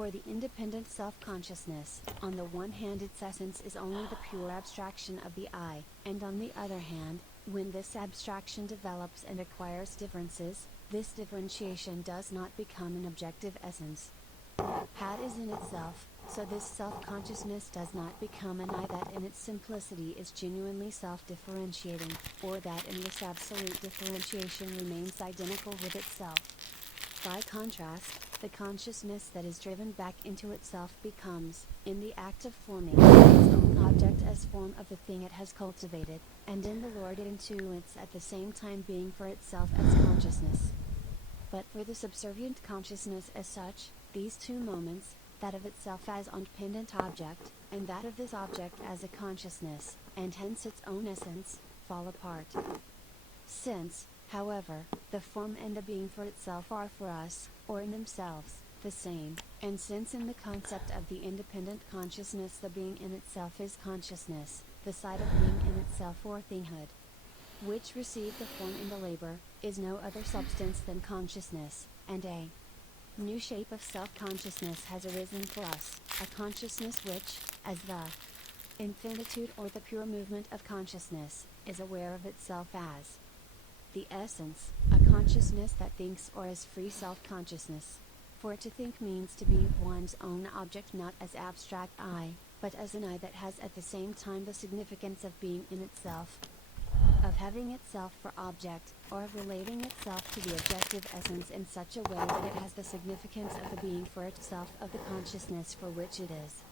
For the independent self-consciousness, on the one hand its essence is only the pure abstraction of the I, and on the other hand, when this abstraction develops and acquires differences, this differentiation does not become an objective essence. Had is in itself, so this self-consciousness does not become an I that in its simplicity is genuinely self-differentiating, or that in this absolute differentiation remains identical with itself. By contrast, the consciousness that is driven back into itself becomes, in the act of forming, its own object as form of the thing it has cultivated, and in the Lord it intuits at the same time being for itself as consciousness. But for the subservient consciousness as such, these two moments, that of itself as independent object, and that of this object as a consciousness, and hence its own essence, fall apart. Since, however, the form and the being for itself are for us, or in themselves, the same, and since in the concept of the independent consciousness the being in itself is consciousness, the side of being in itself or thinghood, which received the form in the labor, is no other substance than consciousness, and a new shape of self-consciousness has arisen for us, a consciousness which, as the infinitude or the pure movement of consciousness, is aware of itself as the essence, a consciousness that thinks or as free self-consciousness. For to think means to be one's own object not as abstract I, but as an I that has at the same time the significance of being in itself, of having itself for object, or of relating itself to the objective essence in such a way that it has the significance of the being for itself of the consciousness for which it is.